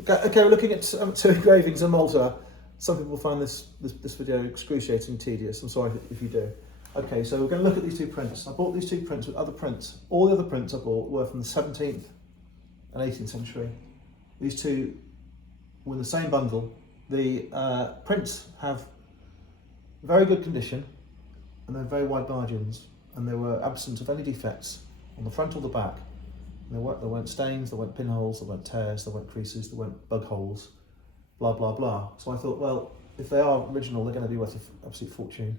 Okay, we're looking at two engravings in Malta. Some people find this video excruciatingly tedious. I'm sorry if you do. Okay, so we're going to look at these two prints. I bought these two prints with other prints. All the other prints I bought were from the 17th and 18th century. These two were in the same bundle. The prints have very good condition and they're very wide margins, and they were absent of any defects on the front or the back. There weren't stains, there weren't pinholes, there weren't tears, there weren't creases, there weren't bug holes, blah, blah, blah. So I thought, well, if they are original, they're going to be worth an absolute fortune.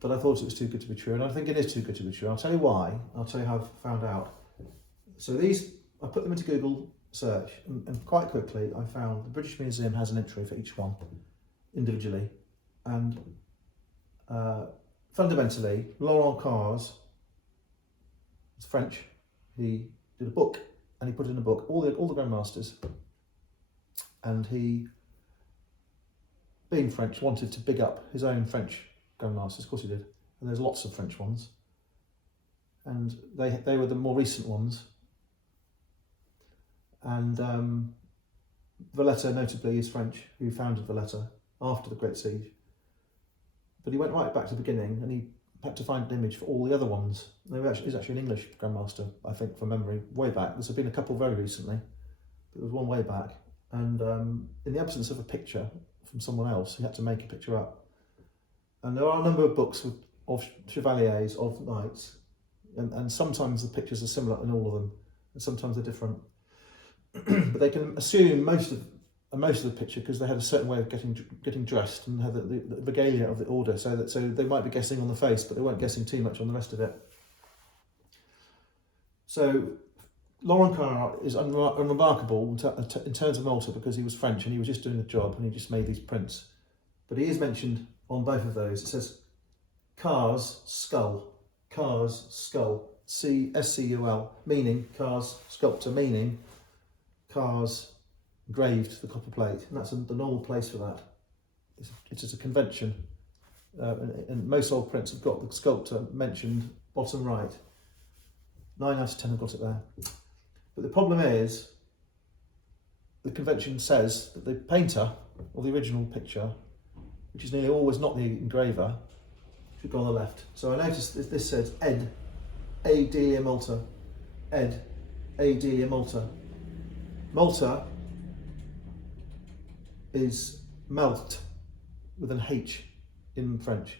But I thought it was too good to be true, and I think it is too good to be true. I'll tell you why. I'll tell you how I've found out. So these, I put them into Google search, and quite quickly I found the British Museum has an entry for each one individually. And fundamentally, Laurent is French. He did a book, and he put in a book all the grandmasters, and he, being French, wanted to big up his own French grandmasters. Of course he did, and there's lots of French ones, and they were the more recent ones. And Valletta notably is French, who founded Valletta after the Great Siege, but he went right back to the beginning, and he had to find an image for all the other ones. There is actually an English grandmaster, I think, from memory, way back. There's been a couple very recently, but there was one way back. And in the absence of a picture from someone else, he had to make a picture up. And there are a number of books of chevaliers, of knights, and sometimes the pictures are similar in all of them, and sometimes they're different. But they can assume most of the picture because they had a certain way of getting dressed and had the regalia of the order, so they might be guessing on the face, but they weren't guessing too much on the rest of it. So Laurent is unremarkable in terms of Malta because he was French and he was just doing the job and he just made these prints. But he is mentioned on both of those. It says Car's skull, SCUL, meaning Car's sculptor, meaning Car's engraved the copper plate, and that's the normal place for that. It's just a convention, and most old prints have got the sculptor mentioned bottom right. 9 out of 10 have got it there. But the problem is, the convention says that the painter of the original picture, which is nearly always not the engraver, should go on the left. So I noticed this says Ed, A. Delia, Malta. Ed, A. Delia, Malta. Malta is Malte with an H in French.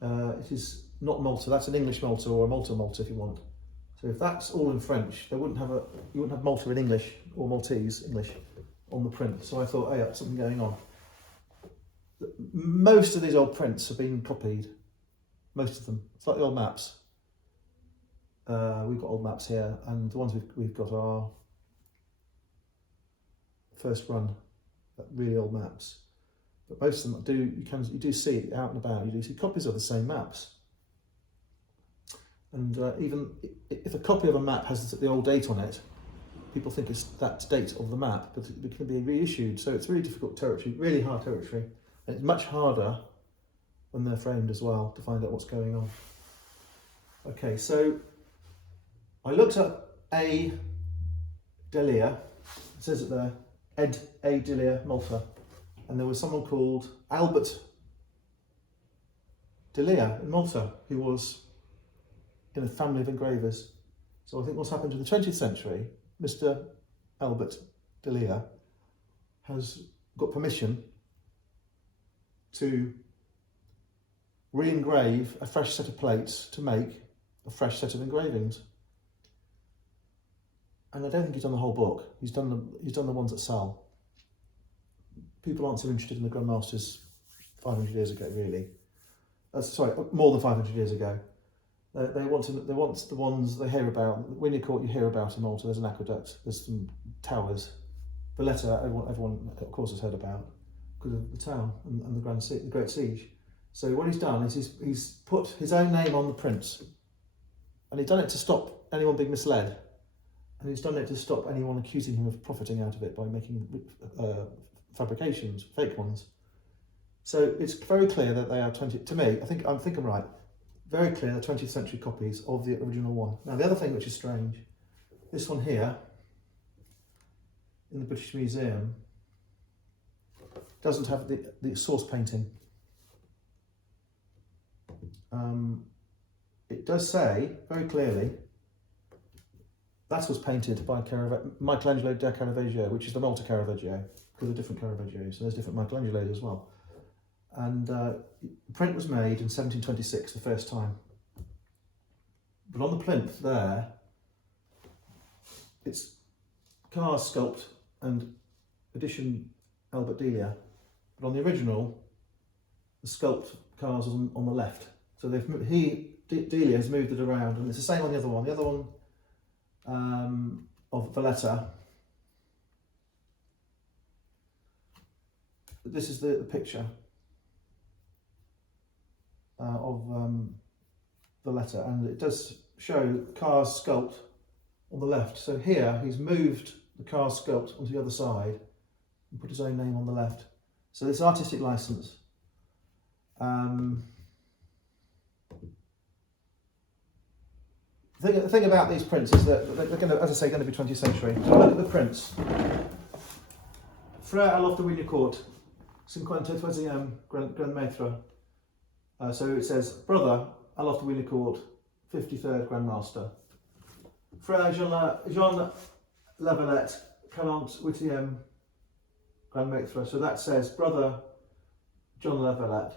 It is not Malta. That's an English Malta or a Malta if you want. So if that's all in French, you wouldn't have Malta in English or Maltese English on the print. So I thought, hey, that's something going on. Most of these old prints have been copied. Most of them. It's like the old maps. We've got old maps here, and the ones we've got are first run, really old maps. But most of them you do see it out and about. You do see copies of the same maps. And even if a copy of a map has the old date on it, people think it's that date of the map, but it can be reissued. So it's really difficult territory, really hard territory. And it's much harder when they're framed as well to find out what's going on. Okay, so I looked up A. Delia, it says it there, Ed A. Delia, Malta. And there was someone called Albert Delia in Malta, who was in a family of engravers. So I think what's happened in the 20th century, Mr. Albert Delia has got permission to re-engrave a fresh set of plates to make a fresh set of engravings. And I don't think he's done the whole book. He's done the ones that sell. People aren't so interested in the grandmasters 500 years ago, really. Sorry, more than 500 years ago. They want the ones they hear about. Wignacourt you hear about in Malta. There's an aqueduct. There's some towers. Valletta, everyone of course has heard about because of the town and the Great Siege. So what he's done is he's put his own name on the prints, and he's done it to stop anyone being misled, and he's done it to stop anyone accusing him of profiting out of it by making fabrications, fake ones. So it's very clear that they are 20. To me, I think I'm right. Very clear, the 20th century copies of the original one. Now the other thing which is strange, this one here in the British Museum doesn't have the source painting. It does say very clearly that was painted by Michelangelo da Caravaggio, which is the Malta Caravaggio, because there are different Caravaggios, so there's different Michelangelos as well. And the print was made in 1726 the first time. But on the plinth there, it's Carr's sculpt and edition Albert Delia. But on the original, the sculpt Carr's on the left. So Delia has moved it around, and it's the same on the other one. The other one of Valletta. This is the picture of Valletta, and it does show Carr's sculpt on the left. So here he's moved the Carr's sculpt onto the other side and put his own name on the left. So this artistic license. The thing about these prints is that they're going to, as I say, going to be 20th century. So look at the prints. Frère à l'offre de Wignacourt, 53e Grand Maître. So it says, brother à l'offre de Wignacourt, 53rd Grand Master. Frère Jean Valletta, 48e Grand Maître. So that says, brother John Valletta,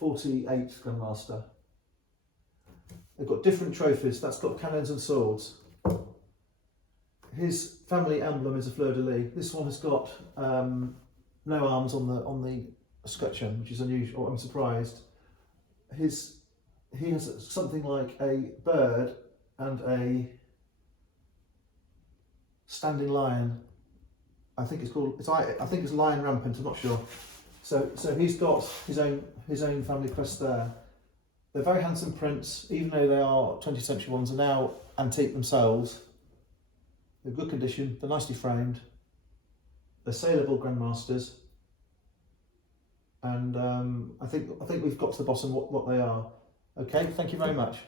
48th Grand Master. They've got different trophies. That's got cannons and swords. His family emblem is a fleur-de-lis. This one has got no arms on the escutcheon, which is unusual. I'm surprised. He has something like a bird and a standing lion. I think it's lion rampant. I'm not sure. So he's got his own family crest there. They're very handsome prints, even though they are 20th century ones, are now antique themselves. They're good condition, they're nicely framed, they're saleable Grandmasters, and I think we've got to the bottom what they are. Okay, thank you very much.